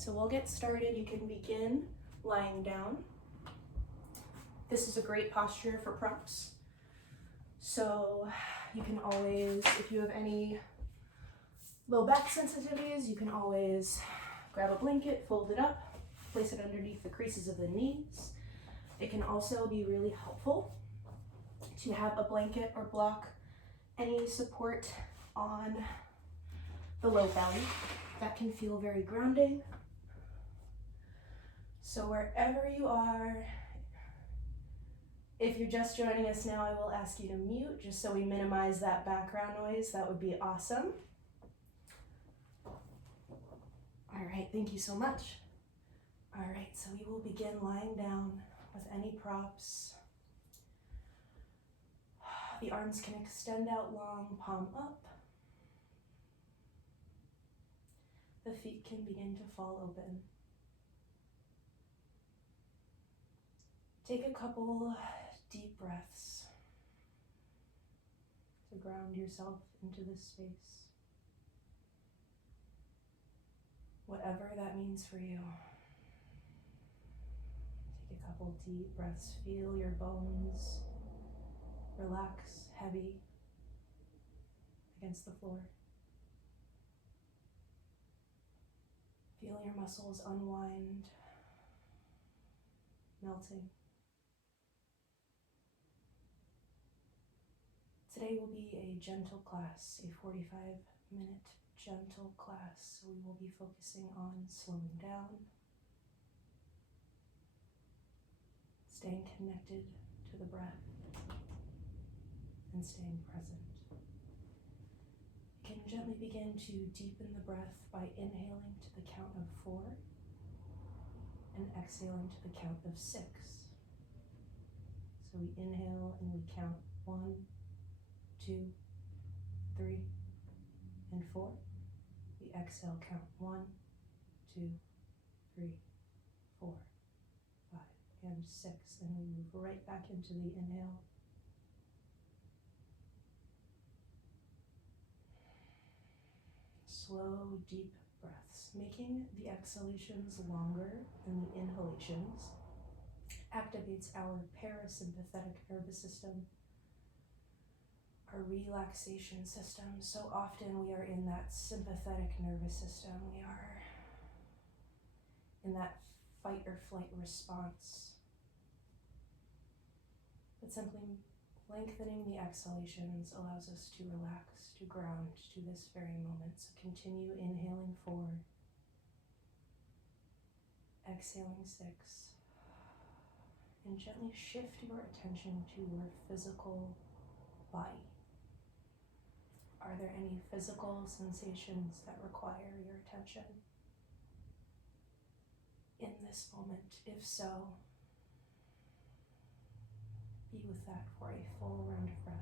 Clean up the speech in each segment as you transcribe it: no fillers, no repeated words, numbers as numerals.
So we'll get started. You can begin lying down. This is a great posture for props. So you can always, if you have any low back sensitivities, you can always grab a blanket, fold it up, place it underneath the creases of the knees. It can also be really helpful to have a blanket or block any support on the low belly. That can feel very grounding. So wherever you are, if you're just joining us now, I will ask you to mute just so we minimize that background noise. That would be awesome. All right, thank you so much. All right, so we will begin lying down with any props. The arms can extend out long, palm up. The feet can begin to fall open. Take a couple deep breaths to ground yourself into this space. Whatever that means for you. Take a couple deep breaths. Feel your bones relax, heavy against the floor. Feel your muscles unwind, melting. Today will be a gentle class, a 45-minute gentle class. So we will be focusing on slowing down, staying connected to the breath, and staying present. You can gently begin to deepen the breath by inhaling to the count of 4 and exhaling to the count of 6. So we inhale and we count 1, 2, 3, and 4. We exhale, count 1, 2, 3, 4, 5, and 6. And we move right back into the inhale. Slow, deep breaths, making the exhalations longer than the inhalations, activates our parasympathetic nervous system, our relaxation system. So often we are in that sympathetic nervous system. We are in that fight or flight response. But simply lengthening the exhalations allows us to relax, to ground to this very moment. So continue inhaling 4, exhaling 6, and gently shift your attention to your physical body. Are there any physical sensations that require your attention in this moment? If so, be with that for a full round of breath.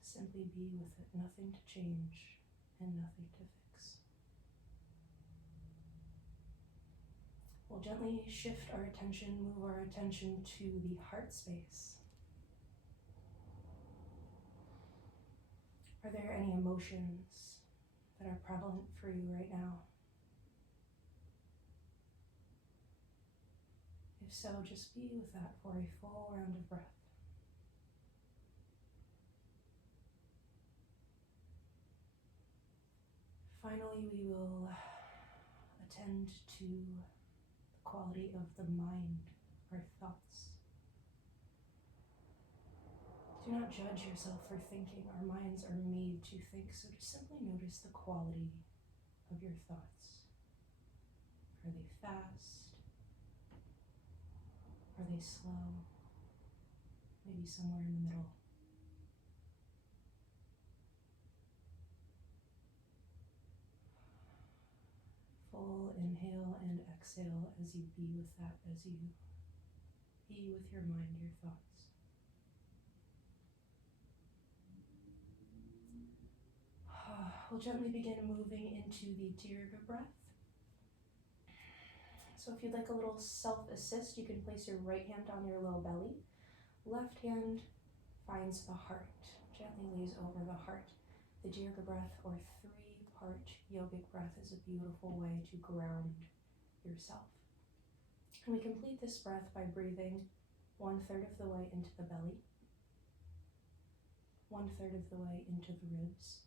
Simply be with it, nothing to change and nothing to fix. We'll gently shift our attention, move our attention to the heart space. Are there any emotions that are prevalent for you right now? If so, just be with that for a full round of breath. Finally, we will attend to the quality of the mind, our thoughts. Do not judge yourself for thinking. Our minds are made to think, so just simply notice the quality of your thoughts. Are they fast? Are they slow? Maybe somewhere in the middle. Full inhale and exhale as you be with that, as you be with your mind, your thoughts. We'll gently begin moving into the Dirga breath. So if you'd like a little self-assist, you can place your right hand on your low belly. Left hand finds the heart, gently lays over the heart. The Dirga breath, or three-part yogic breath, is a beautiful way to ground yourself. And we complete this breath by breathing 1/3 of the way into the belly, 1/3 of the way into the ribs,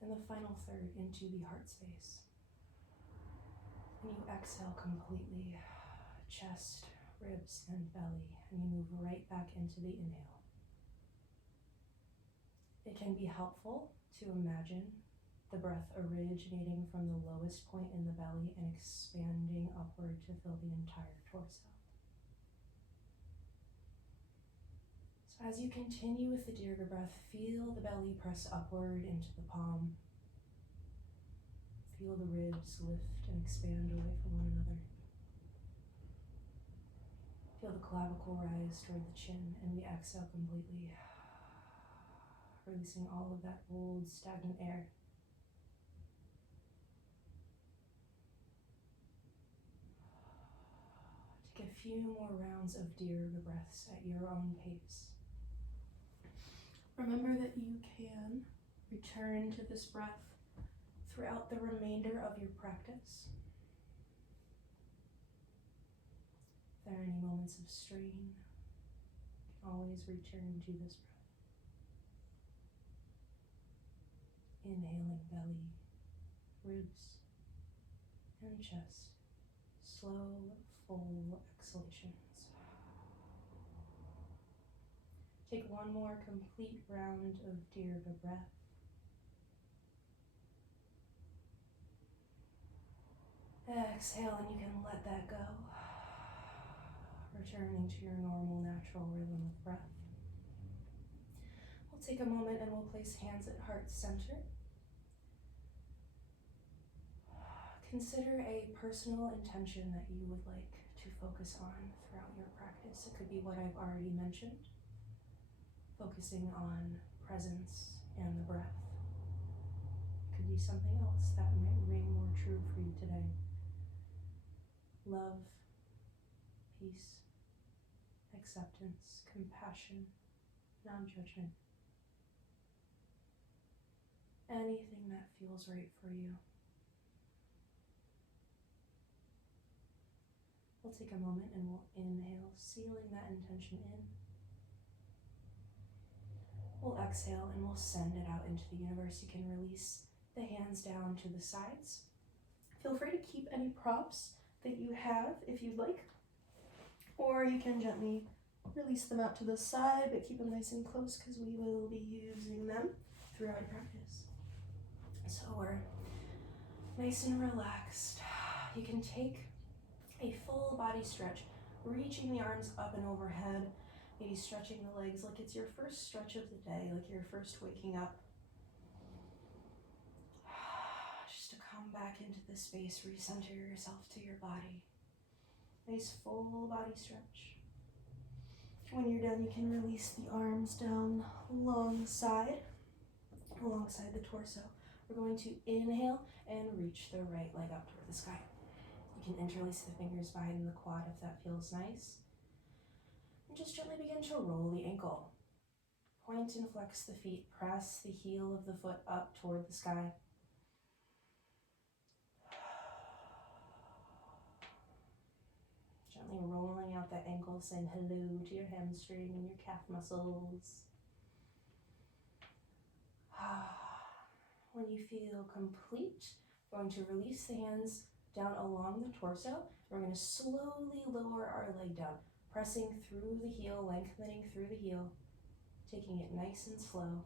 and the final third into the heart space. And you exhale completely, chest, ribs, and belly, and you move right back into the inhale. It can be helpful to imagine the breath originating from the lowest point in the belly and expanding upward to fill the entire torso. So as you continue with the Dirga breath, feel the belly press upward into the palm. Feel the ribs lift and expand away from one another. Feel the clavicle rise toward the chin, and we exhale completely, releasing all of that old stagnant air. Take a few more rounds of Dirga breaths at your own pace. Remember that you can return to this breath throughout the remainder of your practice. If there are any moments of strain, you can always return to this breath. Inhaling belly, ribs, and chest. Slow, full exhalations. Take one more complete round of Dirga breath. Exhale, and you can let that go. Returning to your normal, natural rhythm of breath. We'll take a moment and we'll place hands at heart center. Consider a personal intention that you would like to focus on throughout your practice. It could be what I've already mentioned, focusing on presence and the breath. It could be something else that might ring more true for you today. Love, peace, acceptance, compassion, non-judgment. Anything that feels right for you. We'll take a moment and we'll inhale, sealing that intention in. We'll exhale and we'll send it out into the universe. You can release the hands down to the sides. Feel free to keep any props that you have if you'd like, or you can gently release them out to the side, but keep them nice and close because we will be using them throughout your practice. So we're nice and relaxed. You can take a full body stretch, reaching the arms up and overhead, maybe stretching the legs like it's your first stretch of the day, like you're first waking up. Just to come back into this space, recenter yourself to your body. Nice full body stretch. When you're done, you can release the arms down alongside the torso. We're going to inhale and reach the right leg up toward the sky. You can interlace the fingers behind the quad if that feels nice. And just gently begin to roll the ankle. Point and flex the feet. Press the heel of the foot up toward the sky. Gently rolling out that ankle, saying hello to your hamstring and your calf muscles. When you feel complete, we're going to release the hands down along the torso. We're going to slowly lower our leg down, pressing through the heel, lengthening through the heel, taking it nice and slow.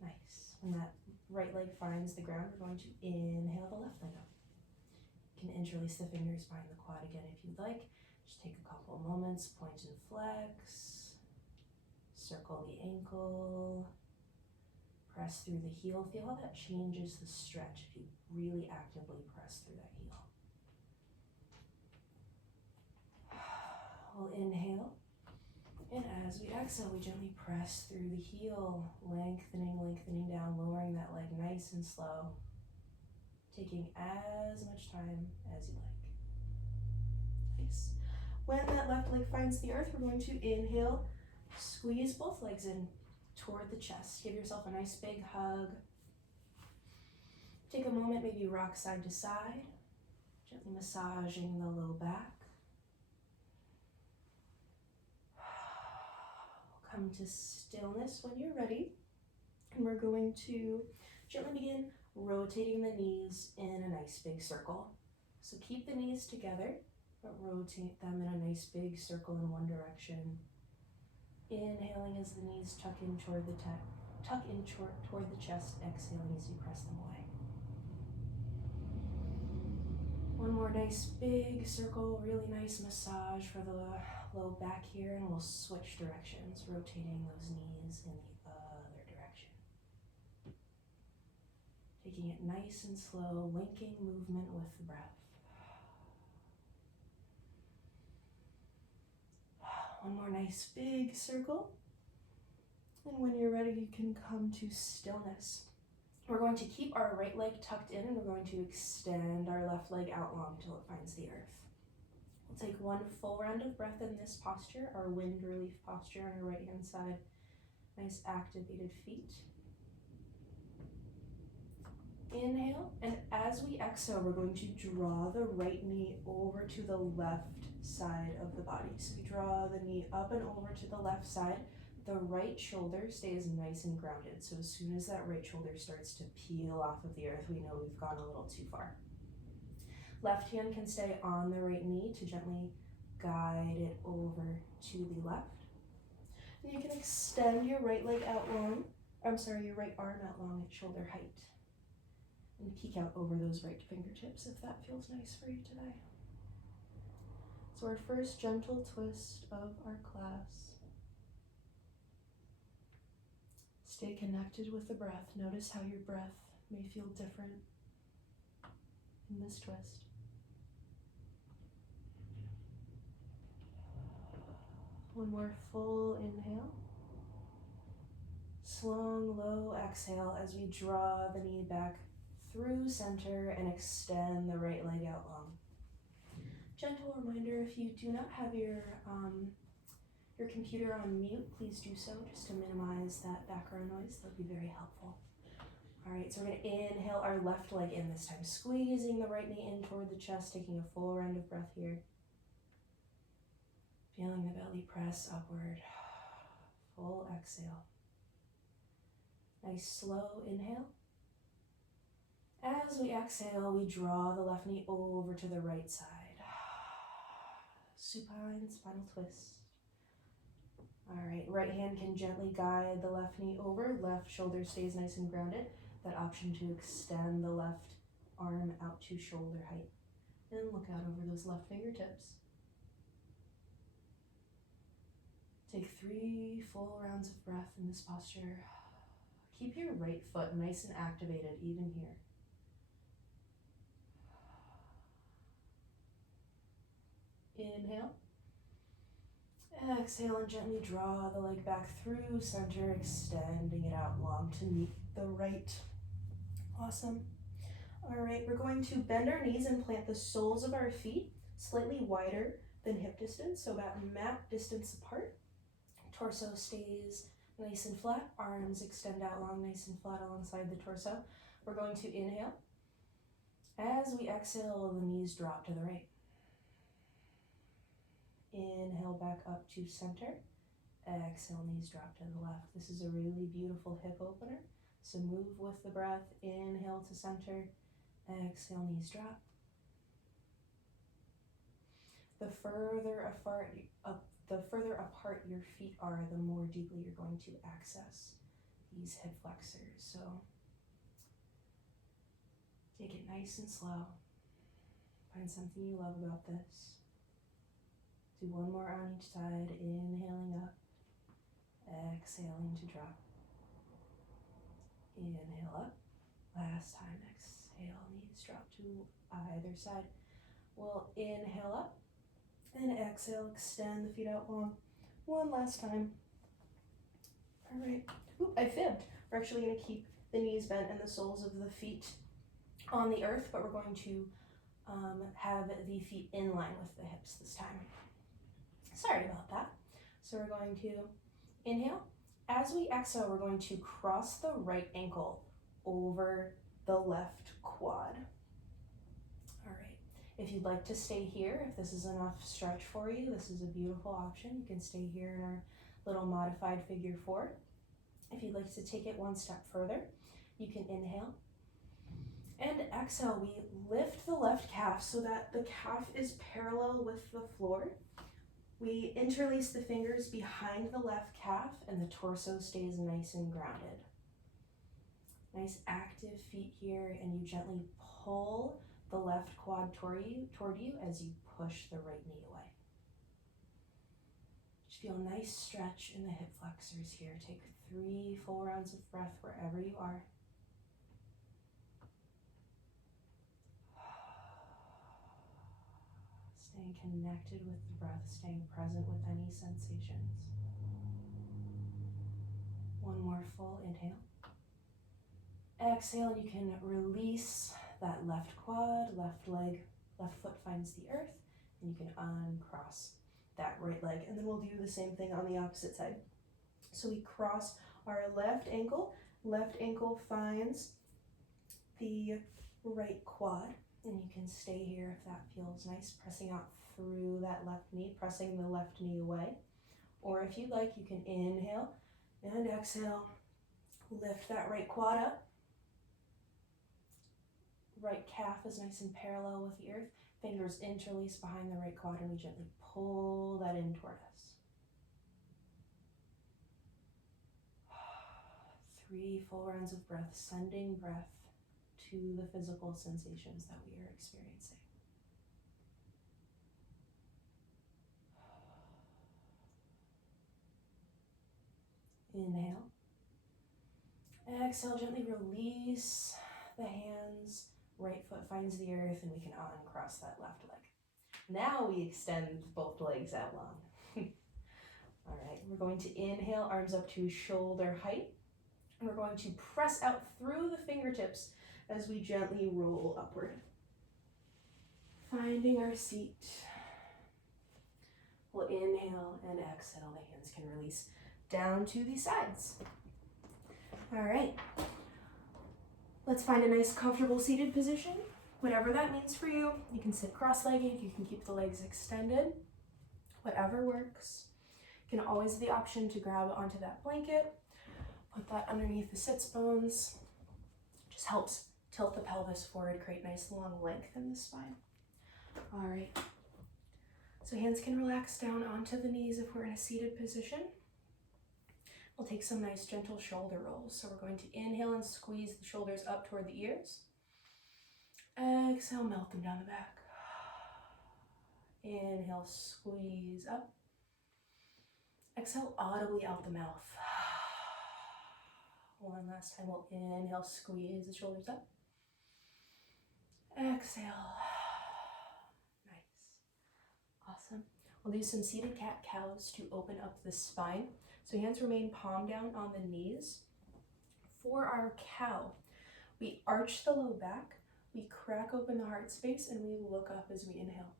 Nice. When that right leg finds the ground, we're going to inhale the left leg up. You can interlace the fingers behind the quad again if you'd like. Just take a couple moments, point and flex, circle the ankle, press through the heel. Feel how that changes the stretch if you really actively press through that heel. We'll inhale, and as we exhale, we gently press through the heel, lengthening down, lowering that leg nice and slow, taking as much time as you like. Nice. When that left leg finds the earth, we're going to inhale, Squeeze both legs in toward the chest. Give yourself a nice big hug. Take a moment, maybe rock side to side, gently massaging the low back. Come to stillness when you're ready. And we're going to gently begin rotating the knees in a nice big circle. So keep the knees together, but rotate them in a nice big circle in one direction. Inhaling as the knees tuck in toward the chest. Exhaling as you press them away. One more nice big circle, really nice massage for the low back here, and we'll switch directions, rotating those knees in the other direction. Taking it nice and slow, linking movement with the breath. One more nice big circle. And when you're ready, you can come to stillness. We're going to keep our right leg tucked in, and we're going to extend our left leg out long till it finds the earth. We'll take one full round of breath in this posture, our wind relief posture on our right hand side. Nice activated feet. Inhale, and as we exhale, we're going to draw the right knee over to the left side of the body. So we draw the knee up and over to the left side. The right shoulder stays nice and grounded. So as soon as that right shoulder starts to peel off of the earth, we know we've gone a little too far. Left hand can stay on the right knee to gently guide it over to the left. And you can extend your right leg out long, your right arm out long at shoulder height. And peek out over those right fingertips if that feels nice for you today. So our first gentle twist of our class. Stay connected with the breath. Notice how your breath may feel different in this twist. One more full inhale. Long, low exhale as we draw the knee back through center and extend the right leg out long. Gentle reminder, if you do not have your computer on mute, please do so just to minimize that background noise. That would be very helpful. All right, so we're going to inhale our left leg in this time, squeezing the right knee in toward the chest, taking a full round of breath here. Feeling the belly press upward. Full exhale. Nice slow inhale. As we exhale, we draw the left knee over to the right side. Supine spinal twist. All right, right hand can gently guide the left knee over. Left shoulder stays nice and grounded. That option to extend the left arm out to shoulder height. And look out over those left fingertips. Take 3 full rounds of breath in this posture. Keep your right foot nice and activated even here. Inhale. Exhale and gently draw the leg back through center, extending it out long to meet the right. Awesome. All right, we're going to bend our knees and plant the soles of our feet slightly wider than hip distance, so about mat distance apart. Torso stays nice and flat, arms extend out long, nice and flat alongside the torso. We're going to inhale. As we exhale, the knees drop to the right. Inhale back up to center. Exhale, knees drop to the left. This is a really beautiful hip opener. So move with the breath. Inhale to center. Exhale, knees drop. The further apart your feet are, the more deeply you're going to access these hip flexors. So take it nice and slow. Find something you love about this. Do one more on each side, inhaling up, exhaling to drop. Inhale up, last time, exhale, knees drop to either side. We'll inhale up and exhale, extend the feet out long. One last time. All right, oop, I fibbed. We're actually gonna keep the knees bent and the soles of the feet on the earth, but we're going to have the feet in line with the hips this time. Sorry about that. So we're going to Inhale. As we exhale, we're going to cross the right ankle over the left quad. All right. If you'd like to stay here, if this is enough stretch for you, this is a beautiful option. You can stay here in our little modified figure 4. If you'd like to take it one step further, you can inhale. And exhale, we lift the left calf so that the calf is parallel with the floor. We interlace the fingers behind the left calf and the torso stays nice and grounded. Nice active feet here, and you gently pull the left quad toward you as you push the right knee away. Just feel a nice stretch in the hip flexors here. Take 3 full rounds of breath wherever you are. Staying connected with the breath, staying present with any sensations. One more full inhale. Exhale, and you can release that left quad, left leg, left foot finds the earth, and you can uncross that right leg. And then we'll do the same thing on the opposite side. So we cross our left ankle finds the right quad, and you can stay here if that feels nice, pressing out through that left knee, pressing the left knee away. Or if you like, you can inhale and exhale, lift that right quad up. Right calf is nice and parallel with the earth. Fingers interlace behind the right quad, and we gently pull that in toward us. 3 full rounds of breath, sending breath to the physical sensations that we are experiencing. Inhale. Exhale, gently release the hands. Right foot finds the earth, and we can uncross that left leg. Now we extend both legs out long. All right, we're going to inhale, arms up to shoulder height. And we're going to press out through the fingertips as we gently roll upward. Finding our seat. We'll inhale and exhale. The hands can release down to the sides. All right. Let's find a nice comfortable seated position. Whatever that means for you. You can sit cross-legged, you can keep the legs extended. Whatever works. You can always have the option to grab onto that blanket. Put that underneath the sits bones. Just helps tilt the pelvis forward, create nice long length in the spine. All right. So hands can relax down onto the knees if we're in a seated position. We'll take some nice gentle shoulder rolls. So we're going to inhale and squeeze the shoulders up toward the ears. Exhale, melt them down the back. Inhale, squeeze up. Exhale, audibly out the mouth. One last time, we'll inhale, squeeze the shoulders up. Exhale. Nice. Awesome. We'll do some seated cat-cows to open up the spine. So hands remain palm down on the knees. For our cow, we arch the low back, we crack open the heart space, and we look up as we inhale.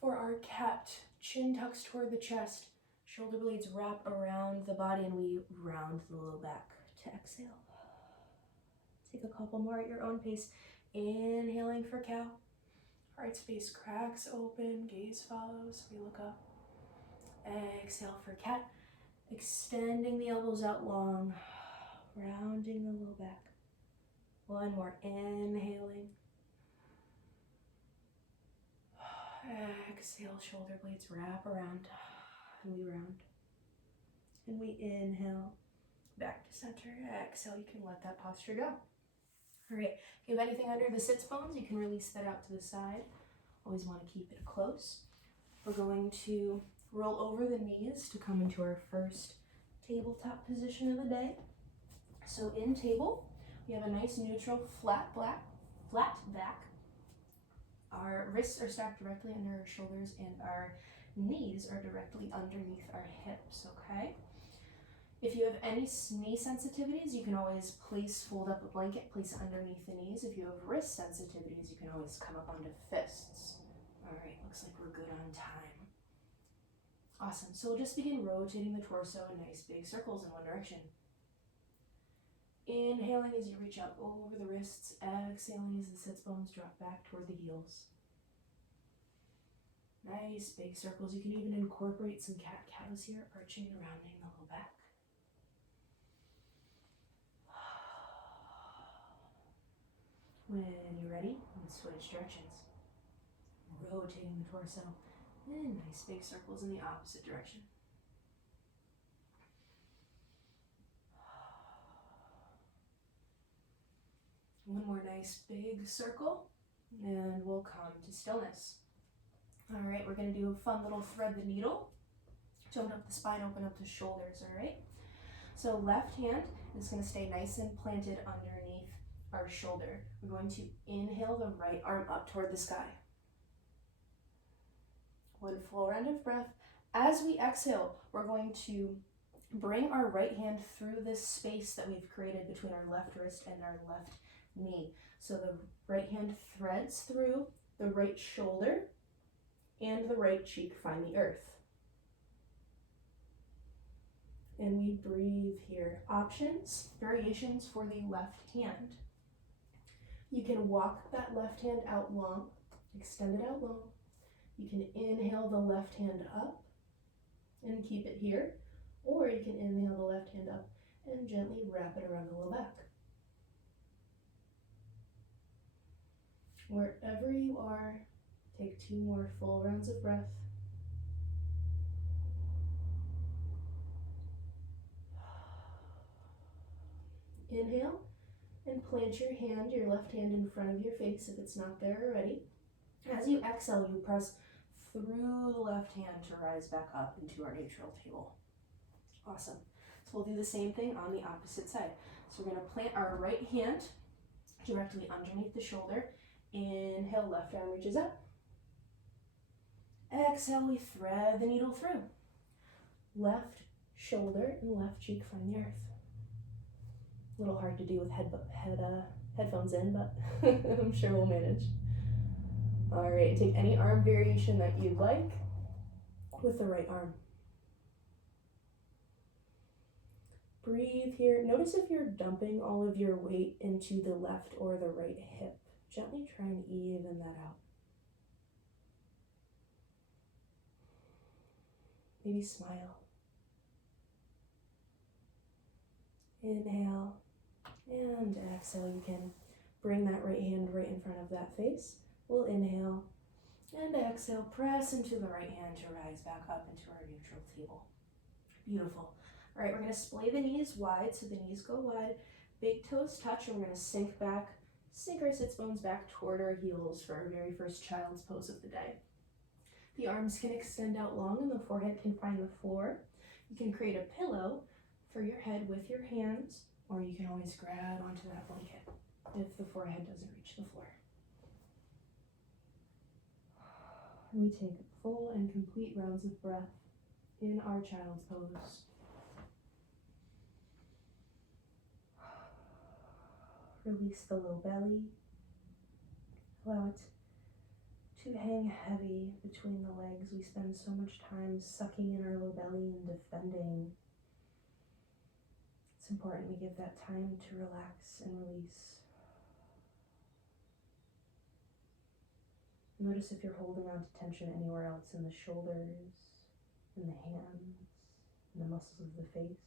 For our cat, chin tucks toward the chest, shoulder blades wrap around the body, and we round the low back to exhale. Take a couple more at your own pace. Inhaling for cow. Heart space cracks open, gaze follows, we look up. Exhale for cat. Extending the elbows out long, rounding the low back. One more, inhaling. Exhale, shoulder blades wrap around, and we round. And we inhale, back to center. Exhale, you can let that posture go. All right, if you have anything under the sits bones, you can release that out to the side. Always want to keep it close. We're going to roll over the knees to come into our first tabletop position of the day. So in table, we have a nice neutral flat back. Our wrists are stacked directly under our shoulders, and our knees are directly underneath our hips, okay? If you have any knee sensitivities, you can always fold up a blanket, place it underneath the knees. If you have wrist sensitivities, you can always come up onto fists. All right, looks like we're good on time. Awesome. So we'll just begin rotating the torso in nice big circles in one direction. Inhaling as you reach out over the wrists, exhaling as the sits bones drop back toward the heels. Nice big circles. You can even incorporate some cat-cows here, arching and rounding the low back. When you're ready, you can switch directions. Rotating the torso in nice big circles in the opposite direction. One more nice big circle, and we'll come to stillness. All right, we're going to do a fun little thread the needle. Open up the spine, open up the shoulders, all right? So left hand is going to stay nice and planted underneath our shoulder. We're going to inhale the right arm up toward the sky. One full round of breath. As we exhale, we're going to bring our right hand through this space that we've created between our left wrist and our left knee. So the right hand threads through the right shoulder and the right cheek find the earth. And we breathe here. Options, variations for the left hand. You can walk that left hand out long, extend it out long. You can inhale the left hand up and keep it here, or you can inhale the left hand up and gently wrap it around the low back. Wherever you are, take 2 more full rounds of breath. Inhale and plant your hand, your left hand in front of your face if it's not there already. As you exhale, you press through the left hand to rise back up into our neutral table. Awesome. So we'll do the same thing on the opposite side. So we're going to plant our right hand directly underneath the shoulder. Inhale, left arm reaches up. Exhale, we thread the needle through. Left shoulder and left cheek find the earth. A little hard to do with headphones in, but I'm sure we'll manage. All right, take any arm variation that you'd like with the right arm. Breathe here. Notice if you're dumping all of your weight into the left or the right hip. Gently try and even that out. Maybe smile. Inhale and exhale. You can bring that right hand right in front of that face. We'll inhale and exhale. Press into the right hand to rise back up into our neutral table. Beautiful. All right, we're going to splay the knees wide, so the knees go wide. Big toes touch, and we're going to sink our sits bones back toward our heels for our very first child's pose of the day. The arms can extend out long and the forehead can find the floor. You can create a pillow for your head with your hands, or you can always grab onto that blanket if the forehead doesn't reach the floor. We take full and complete rounds of breath in our child's pose. Release the low belly. Allow it to hang heavy between the legs. We spend so much time sucking in our low belly and defending. It's important we give that time to relax and release. Notice if you're holding on to tension anywhere else in the shoulders, in the hands, in the muscles of the face.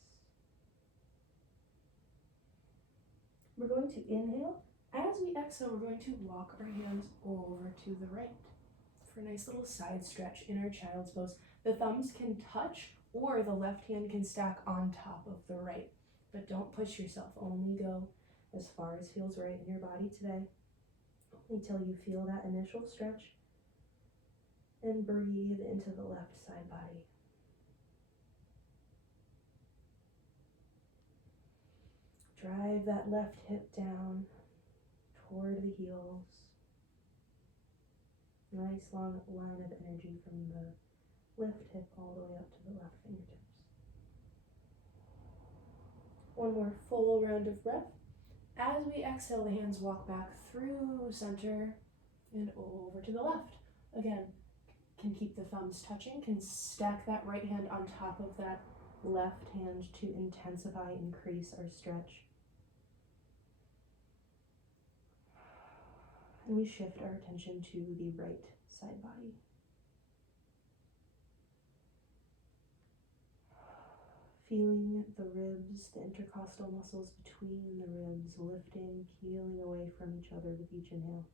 We're going to inhale. As we exhale, we're going to walk our hands over to the right for a nice little side stretch in our child's pose. The thumbs can touch, or the left hand can stack on top of the right. But don't push yourself. Only go as far as feels right in your body today, until you feel that initial stretch. And breathe into the left side body. Drive that left hip down toward the heels. Nice long line of energy from the left hip all the way up to the left fingertips. One more full round of breath. As we exhale, the hands walk back through center and over to the left. Again, can keep the thumbs touching, can stack that right hand on top of that left hand to intensify, increase our stretch. And we shift our attention to the right side body. Feeling the ribs, the intercostal muscles between the ribs lifting, peeling away from each other with each inhale.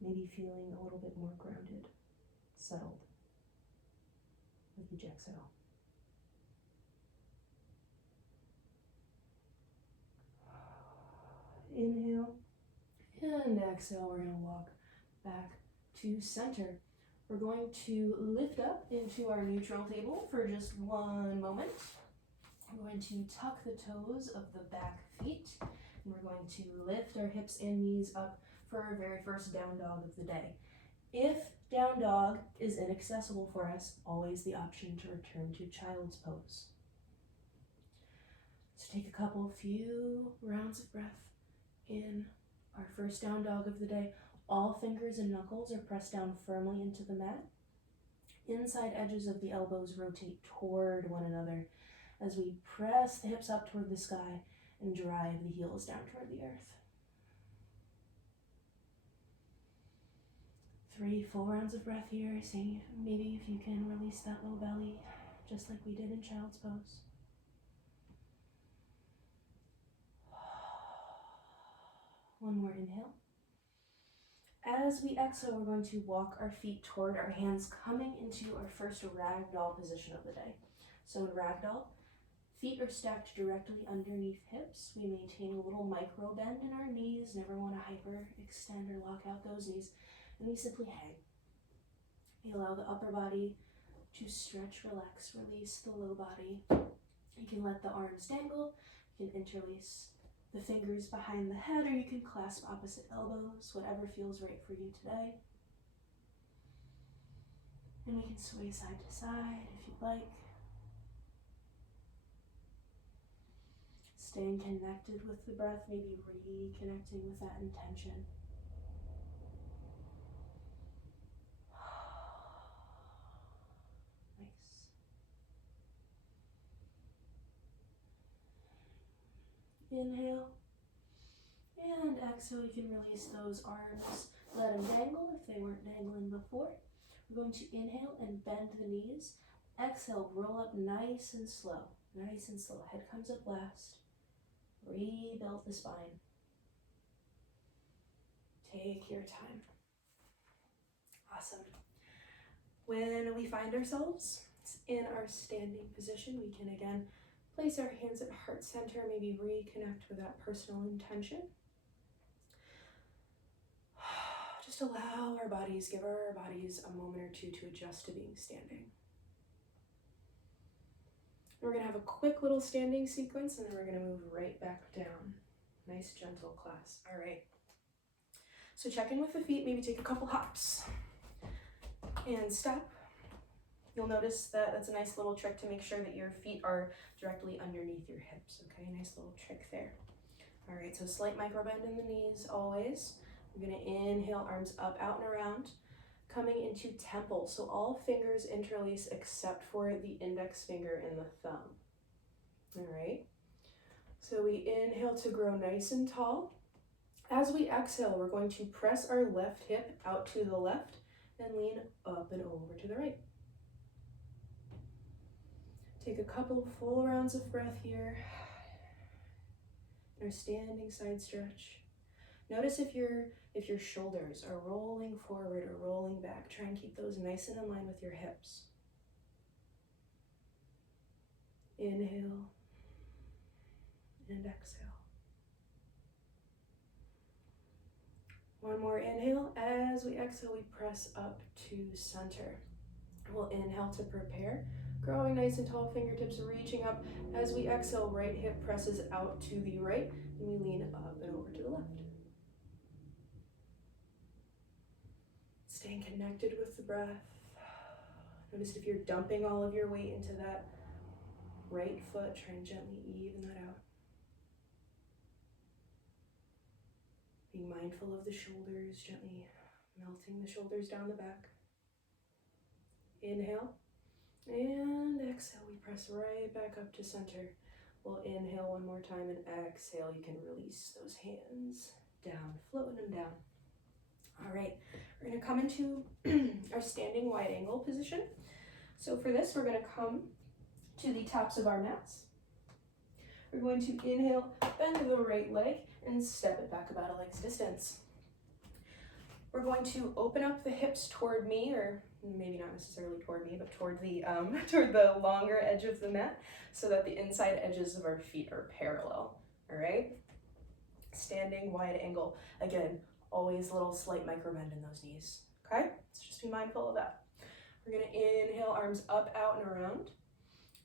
Maybe feeling a little bit more grounded, settled with each exhale. Inhale and exhale. We're going to walk back to center. We're going to lift up into our neutral table for just one moment. We're going to tuck the toes of the back feet, and we're going to lift our hips and knees up for our very first down dog of the day. If down dog is inaccessible for us, always the option to return to child's pose. So take a few rounds of breath in our first down dog of the day. All fingers and knuckles are pressed down firmly into the mat. Inside edges of the elbows rotate toward one another as we press the hips up toward the sky and drive the heels down toward the earth. 3 full rounds of breath here. See, maybe if you can release that low belly, just like we did in child's pose. One more inhale. As we exhale, we're going to walk our feet toward our hands, coming into our first ragdoll position of the day. So in ragdoll, feet are stacked directly underneath hips. We maintain a little micro bend in our knees, never want to hyper extend or lock out those knees, and we simply hang. We allow the upper body to stretch, relax, release the low body. You can let the arms dangle, you can interlace the fingers behind the head, or you can clasp opposite elbows, whatever feels right for you today. And we can sway side to side if you'd like. Staying connected with the breath, maybe reconnecting with that intention. Nice. Inhale. And exhale, you can release those arms. Let them dangle if they weren't dangling before. We're going to inhale and bend the knees. Exhale, roll up nice and slow. Nice and slow. Head comes up last. Rebuild the spine. Take your time. Awesome. When we find ourselves in our standing position, we can again place our hands at heart center, maybe reconnect with that personal intention. Just allow our bodies, give our bodies a moment or two to adjust to being standing. We're going to have a quick little standing sequence, and then we're going to move right back down. Nice, gentle class. All right. So check in with the feet, maybe take a couple hops and step. You'll notice that that's a nice little trick to make sure that your feet are directly underneath your hips. Okay, nice little trick there. All right, so slight micro bend in the knees always. We're going to inhale, arms up, out, and around. Coming into temple, so all fingers interlace except for the index finger and the thumb. All right, so we inhale to grow nice and tall. As we exhale, we're going to press our left hip out to the left and lean up and over to the right. Take a couple full rounds of breath here. Our standing side stretch. Notice if your shoulders are rolling forward or rolling back. Try and keep those nice and in line with your hips. Inhale and exhale. One more inhale. As we exhale, we press up to center. We'll inhale to prepare. Growing nice and tall, fingertips reaching up. As we exhale, right hip presses out to the right, and we lean up and over to the left. Staying connected with the breath. Notice if you're dumping all of your weight into that right foot, try and gently even that out. Being mindful of the shoulders, gently Melting the shoulders down the back. Inhale. And exhale, we press right back up to center. We'll inhale one more time and exhale. You can release those hands down, floating them down. All right, we're gonna come into our standing wide angle position. So for this, we're gonna come to the tops of our mats. We're going to inhale, bend the right leg, and step it back about a leg's distance. We're going to open up the hips toward me, or maybe not necessarily toward me, but toward the toward the longer edge of the mat, so that the inside edges of our feet are parallel. All right? Standing wide angle. Again, always a little slight micro bend in those knees. Okay? Let's just be mindful of that. We're gonna inhale, arms up, out, and around.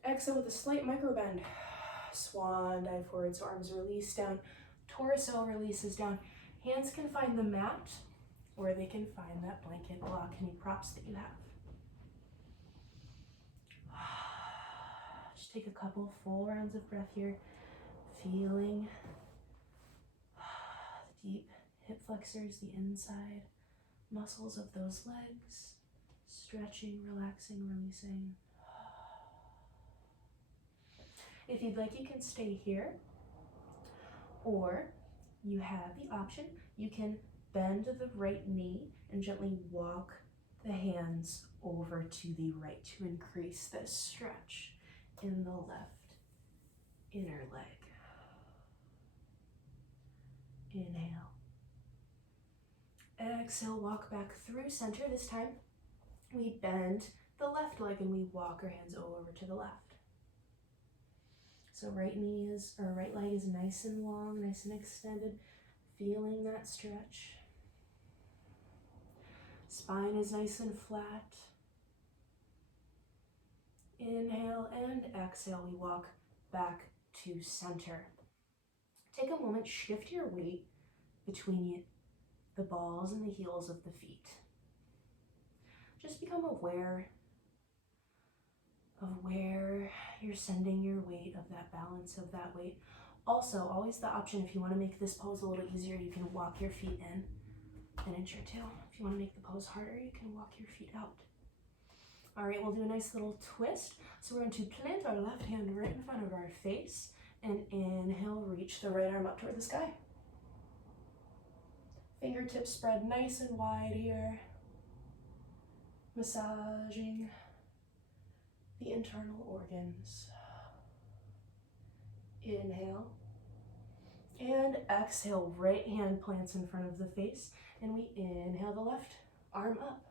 Exhale with a slight micro bend. Swan dive forward, so arms release down, torso releases down. Hands can find the mat, or they can find that blanket, block, any props that you have. Just take a couple full rounds of breath here, feeling the deep hip flexors, the inside muscles of those legs, stretching, relaxing, releasing. If you'd like, you can stay here, or you have the option, you can bend the right knee and gently walk the hands over to the right to increase this stretch in the left inner leg. Inhale. Exhale, walk back through center. This time, we bend the left leg and we walk our hands over to the left. So right leg is nice and long, nice and extended, feeling that stretch. Spine is nice and flat. Inhale and exhale, we walk back to center. Take a moment, shift your weight between the balls and the heels of the feet. Just become aware of where you're sending your weight, of that balance of that weight. Also, always the option, if you want to make this pose a little easier, you can walk your feet in an inch or two. If you want to make the pose harder, you can walk your feet out. All right, we'll do a nice little twist. So we're going to plant our left hand right in front of our face and inhale, reach the right arm up toward the sky. Fingertips spread nice and wide here, massaging the internal organs. Inhale and exhale, right hand plants in front of the face, and we inhale the left arm up.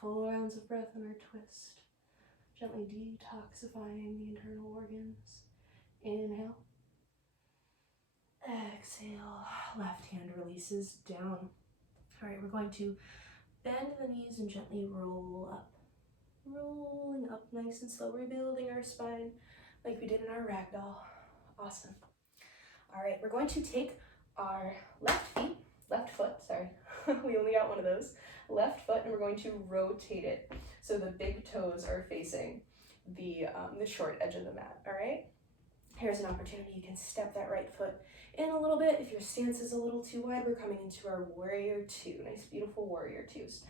Full rounds of breath in our twist, gently detoxifying the internal organs. Inhale. Exhale, left hand releases down. All right, we're going to bend the knees and gently roll up. Rolling up nice and slow, rebuilding our spine like we did in our ragdoll. Awesome. All right, we're going to take our left foot, we only got one of those, left foot, and we're going to rotate it so the big toes are facing the short edge of the mat, all right? Here's an opportunity, you can step that right foot in a little bit. If your stance is a little too wide, we're coming into our warrior two, nice beautiful warrior twos.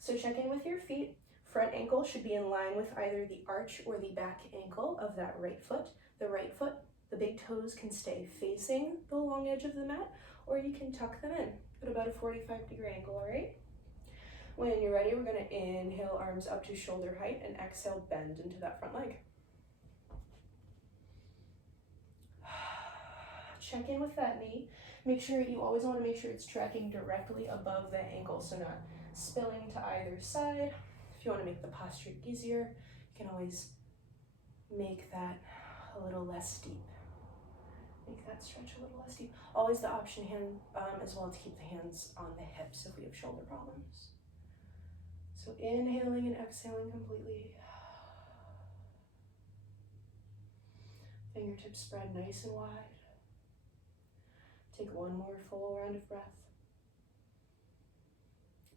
So check in with your feet. Front ankle should be in line with either the arch or the back ankle of that right foot. The right foot, the big toes can stay facing the long edge of the mat, or you can tuck them in at about a 45-degree angle, all right? When you're ready, we're gonna inhale, arms up to shoulder height, and exhale, bend into that front leg. Check in with that knee. Make sure, you always wanna make sure it's tracking directly above the ankle, so not spilling to either side. If you want to make the posture easier, you can always make that a little less steep. Make that stretch a little less steep. Always the option hand as well to keep the hands on the hips if we have shoulder problems. So inhaling and exhaling completely. Fingertips spread nice and wide. Take one more full round of breath.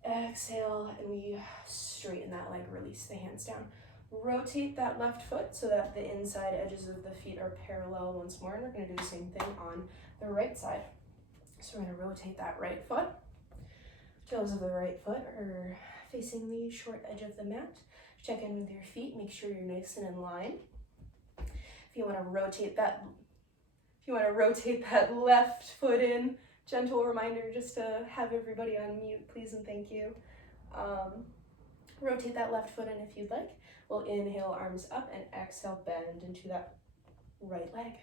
Exhale, and we straighten that leg, release the hands down. Rotate that left foot so that the inside edges of the feet are parallel once more, and we're gonna do the same thing on the right side. So we're going to rotate that right foot. Toes of the right foot are facing the short edge of the mat. Check in with your feet, make sure you're nice and in line. If you want to rotate that left foot in, gentle reminder just to have everybody on mute, please and thank you. Rotate that left foot in if you'd like. We'll inhale, arms up, and exhale, bend into that right leg.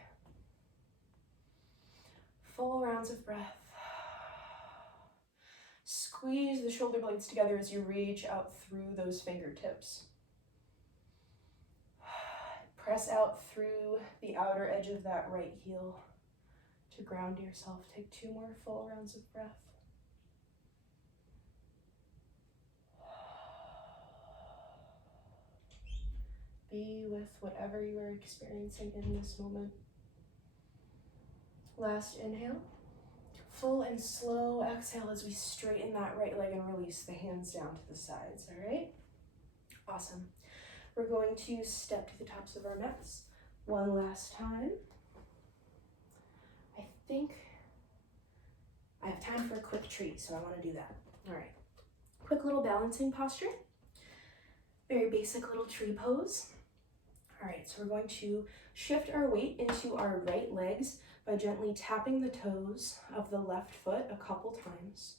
Full rounds of breath. Squeeze the shoulder blades together as you reach out through those fingertips. Press out through the outer edge of that right heel to ground yourself. Take 2 more full rounds of breath. Be with whatever you are experiencing in this moment. Last inhale. Full and slow exhale as we straighten that right leg and release the hands down to the sides, all right? Awesome. We're going to step to the tops of our mats one last time. I think I have time for a quick treat, so I want to do that. All right. Quick little balancing posture. Very basic little tree pose. All right, so we're going to shift our weight into our right legs by gently tapping the toes of the left foot a couple times,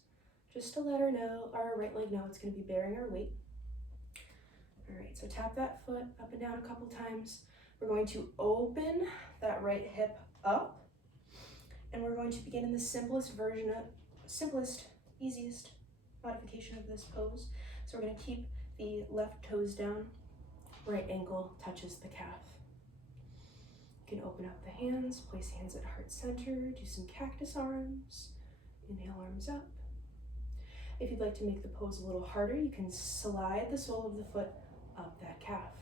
just to let our right leg know it's going to be bearing our weight. All right, so tap that foot up and down a couple times. We're going to open that right hip up, and we're going to begin in the simplest, easiest modification of this pose. So we're going to keep the left toes down, right ankle touches the calf. You can open up the hands, place hands at heart center, do some cactus arms, inhale, arms up. If you'd like to make the pose a little harder, you can slide the sole of the foot up that calf.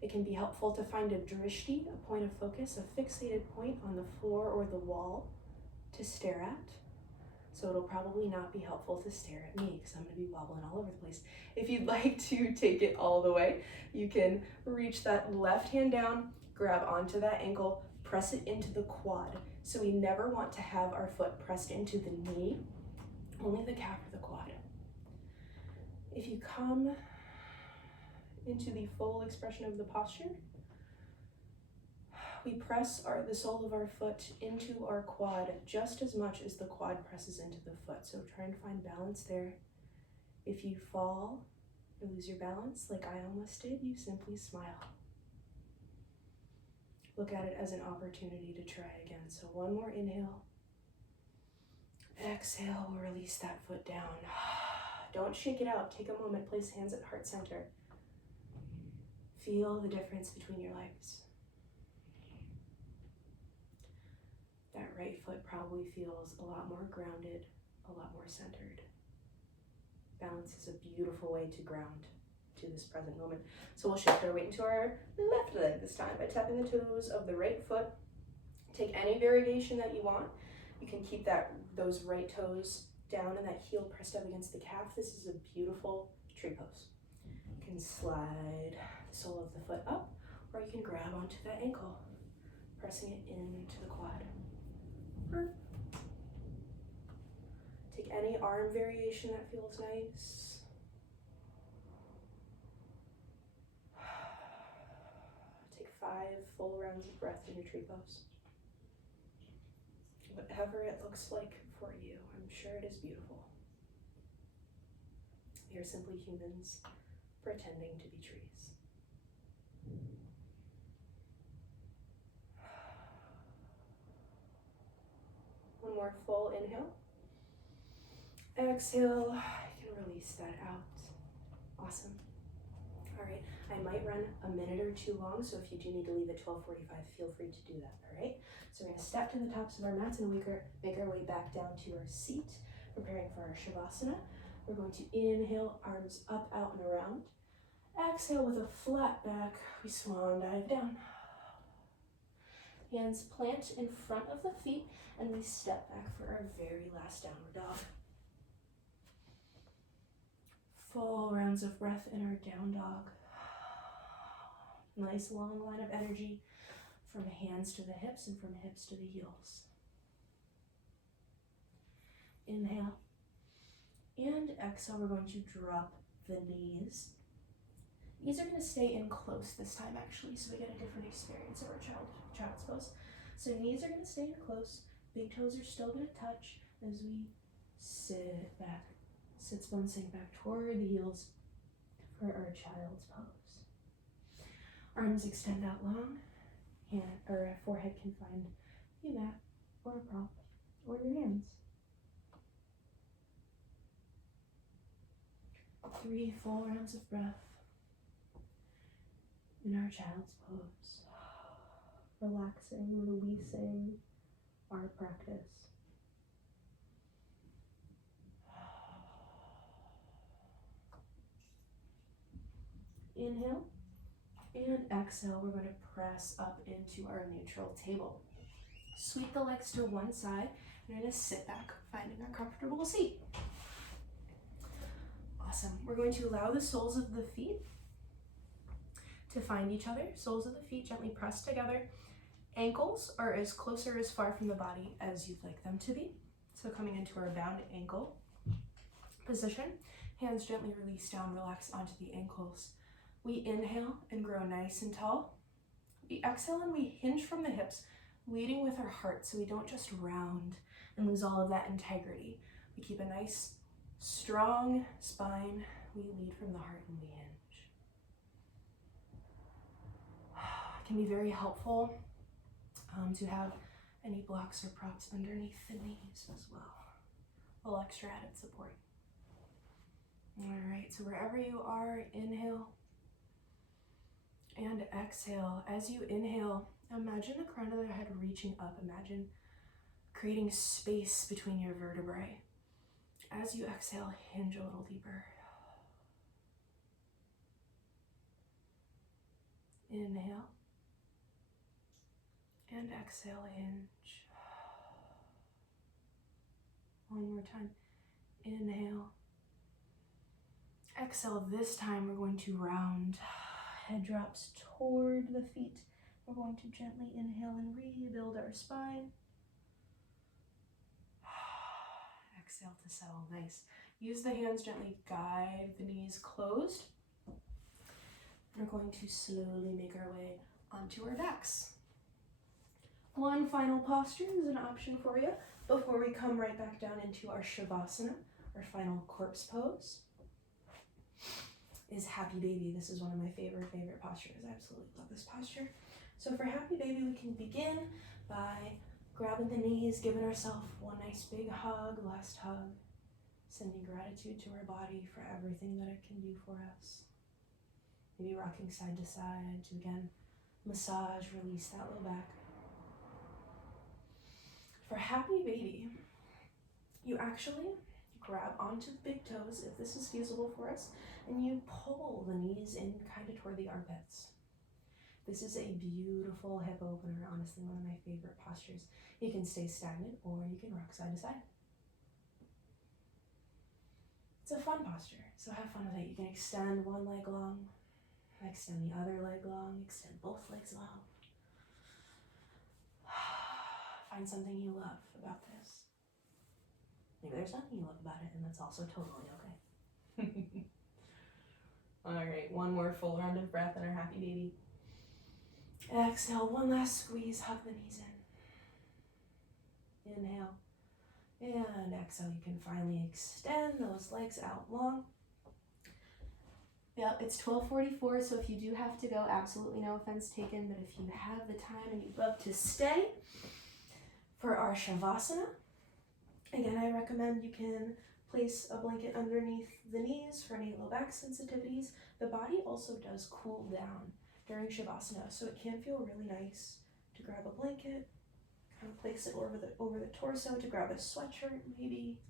It can be helpful to find a drishti, a point of focus, a fixated point on the floor or the wall to stare at. So it'll probably not be helpful to stare at me because I'm going to be wobbling all over the place. If you'd like to take it all the way, you can reach that left hand down, grab onto that ankle, press it into the quad. So we never want to have our foot pressed into the knee, only the calf or the quad. If you come into the full expression of the posture, we press the sole of our foot into our quad just as much as the quad presses into the foot. So try and find balance there. If you fall or lose your balance, like I almost did, you simply smile. Look at it as an opportunity to try again. So one more inhale. Exhale, we'll release that foot down. Don't shake it out. Take a moment, place hands at heart center. Feel the difference between your legs. That right foot probably feels a lot more grounded, a lot more centered. Balance is a beautiful way to ground to this present moment. So we'll shift our weight into our left leg this time by tapping the toes of the right foot. Take any variation that you want. You can keep those right toes down and that heel pressed up against the calf. This is a beautiful tree pose. You can slide the sole of the foot up, or you can grab onto that ankle, pressing it into the quad. Take any arm variation that feels nice. Take 5 full rounds of breath in your tree pose. Whatever it looks like for you, I'm sure it is beautiful. We are simply humans pretending to be trees. One more full inhale. Exhale, you can release that out. Awesome. All right, I might run a minute or 2 long, so if you do need to leave at 12:45, feel free to do that, all right? So we're gonna step to the tops of our mats and make our way back down to our seat, preparing for our Shavasana. We're going to inhale, arms up, out, and around. Exhale with a flat back, we swan dive down. Hands plant in front of the feet, and we step back for our very last downward dog. Full rounds of breath in our down dog. Nice long line of energy from hands to the hips and from hips to the heels. Inhale. And exhale, we're going to drop the knees. Knees are going to stay in close this time, actually, so we get a different experience of our child's pose. So knees are going to stay in close. Big toes are still going to touch as we sit back. Sits bones sink back toward the heels for our child's pose. Arms extend out long. Forehead can find a mat or a prop or your hands. 3 full rounds of breath in our child's pose. Relaxing, releasing our practice. Inhale and exhale, we're going to press up into our neutral table. Sweep the legs to one side. We're going to sit back, finding a comfortable seat. Awesome. We're going to allow the soles of the feet to find each other. Soles of the feet gently pressed together. Ankles are as close or as far from the body as you'd like them to be. So coming into our bound ankle position. Hands gently release down, relax onto the ankles. We inhale and grow nice and tall. We exhale and we hinge from the hips, leading with our heart so we don't just round and lose all of that integrity. We keep a nice, strong spine. We lead from the heart and we hinge. It can be very helpful to have any blocks or props underneath the knees as well. A little extra added support. All right, so wherever you are, inhale and exhale. As you inhale, imagine the crown of the head reaching up. Imagine creating space between your vertebrae. As you exhale, hinge a little deeper. Inhale and exhale, hinge. One more time. Inhale. Exhale. This time we're going to round. Head drops toward the feet. We're going to gently inhale and rebuild our spine. Exhale to settle. Nice. Use the hands, gently guide the knees closed. We're going to slowly make our way onto our backs. One final posture is an option for you before we come right back down into our Shavasana, our final corpse pose. Is Happy Baby. This is one of my favorite postures. I absolutely love this posture. So for Happy Baby, we can begin by grabbing the knees, giving ourselves one nice big hug, last hug, sending gratitude to our body for everything that it can do for us. Maybe rocking side to side to, again, massage, release that low back. For Happy Baby, you actually grab onto the big toes, if this is feasible for us, and you pull the knees in kind of toward the armpits. This is a beautiful hip opener, honestly, one of my favorite postures. You can stay stagnant or you can rock side to side. It's a fun posture, so have fun with it. You can extend one leg long, extend the other leg long, extend both legs long. Find something you love about this. Maybe there's nothing you love about it, and that's also totally okay. All right, one more full round of breath in our Happy Baby. Exhale, one last squeeze, hug the knees in. Inhale, and exhale. You can finally extend those legs out long. Yep, it's 12:44, so if you do have to go, absolutely no offense taken, but if you have the time and you'd love to stay for our Shavasana, again, I recommend you can place a blanket underneath the knees for any low back sensitivities. The body also does cool down during Shavasana, so it can feel really nice to grab a blanket, kind of place it over the torso, to grab a sweatshirt maybe.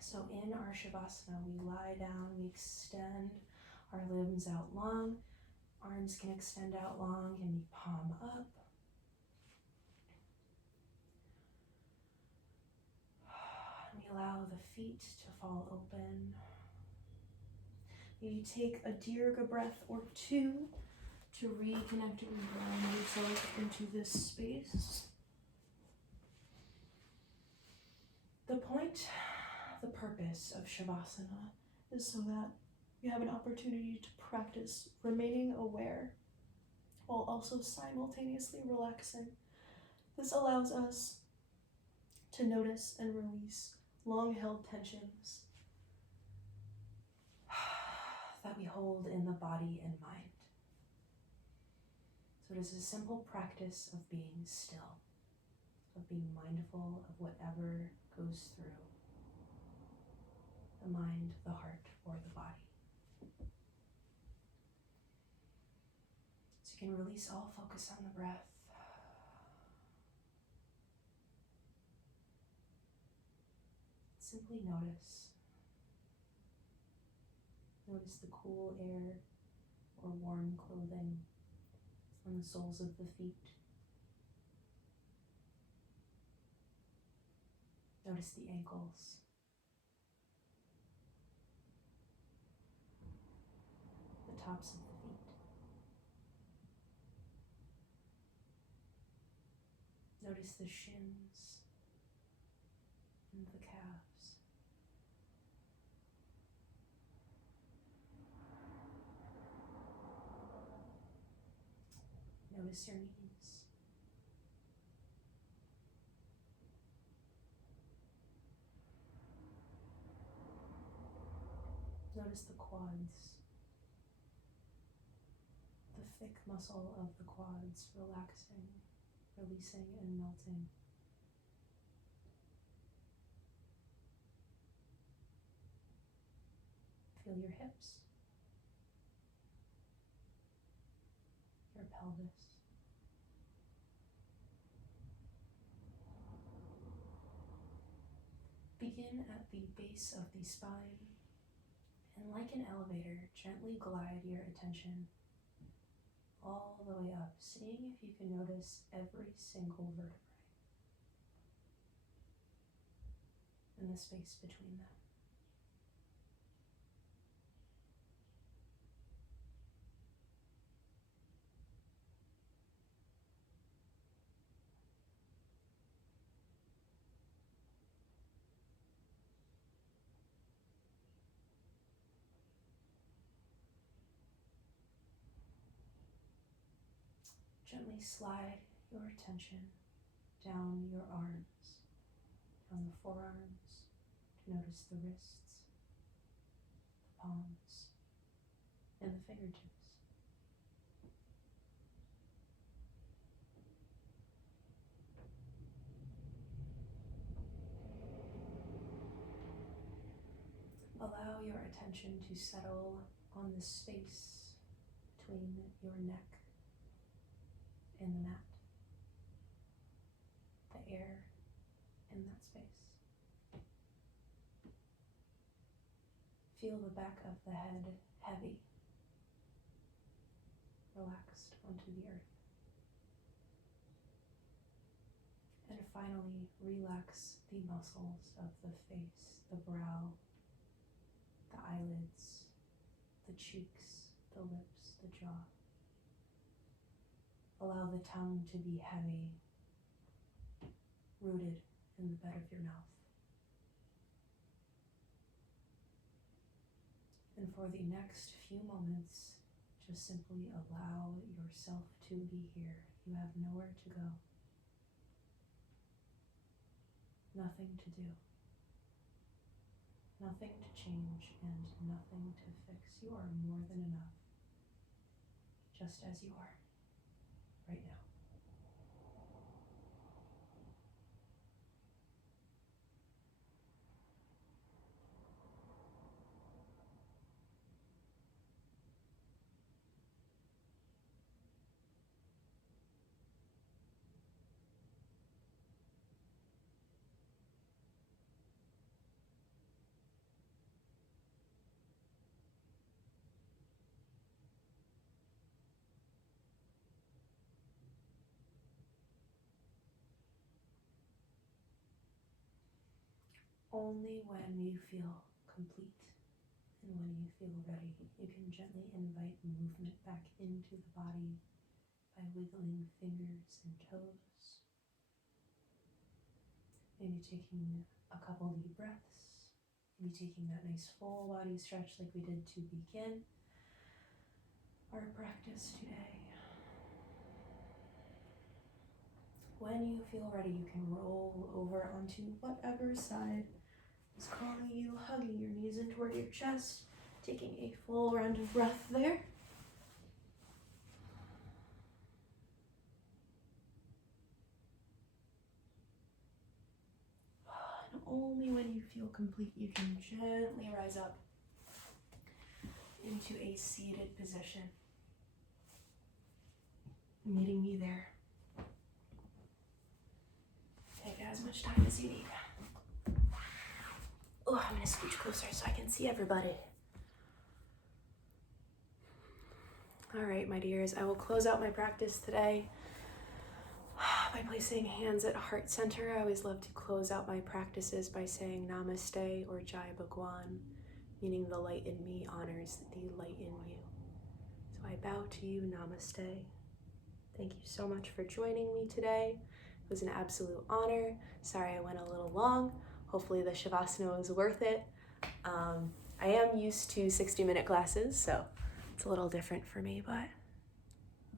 So in our Shavasana, we lie down, we extend our limbs out long. Arms can extend out long and be palm up. We allow the feet to fall open. You take a Dirga breath or two to reconnect and ground yourself into this space. point, the purpose of Shavasana is so that you have an opportunity to practice remaining aware while also simultaneously relaxing. This allows us to notice and release long-held tensions that we hold in the body and mind. So it is a simple practice of being still, of being mindful of whatever goes through the mind, the heart, or the body. So you can release all focus on the breath. Simply notice. Notice the cool air or warm clothing on the soles of the feet. Notice the ankles. The tops of the feet. Notice the shins and the calves. Notice your knees. Notice the quads, the thick muscle of the quads relaxing, releasing, and melting. Feel your hips, your pelvis. Begin at the base of the spine, and like an elevator, gently glide your attention all the way up, seeing if you can notice every single vertebrae and the space between them. Gently slide your attention down your arms, down the forearms, to notice the wrists, the palms, and the fingertips. Allow your attention to settle on the space between your neck and the mat, the air in that space. Feel the back of the head heavy, relaxed onto the earth. And finally, relax the muscles of the face, the brow, the eyelids, the cheeks, the lips, the jaw. Allow the tongue to be heavy, rooted in the bed of your mouth. And for the next few moments, just simply allow yourself to be here. You have nowhere to go, nothing to do, nothing to change, and nothing to fix. You are more than enough, just as you are, right now. Only when you feel complete and when you feel ready, you can gently invite movement back into the body by wiggling fingers and toes, Maybe taking a couple deep breaths. Maybe taking that nice full body stretch like we did to begin our practice today. When you feel ready, you can roll over onto whatever side is calling you, hugging your knees in toward your chest, taking a full round of breath there. And only when you feel complete, you can gently rise up into a seated position, meeting me there. Take as much time as you need. Oh, I'm gonna scooch closer so I can see everybody. All right, my dears, I will close out my practice today by placing hands at heart center. I always love to close out my practices by saying Namaste or Jai Bhagwan, meaning the light in me honors the light in you. So I bow to you, Namaste. Thank you so much for joining me today. It was an absolute honor. Sorry I went a little long. Hopefully the Shavasana was worth it. I am used to 60-minute classes, so it's a little different for me, but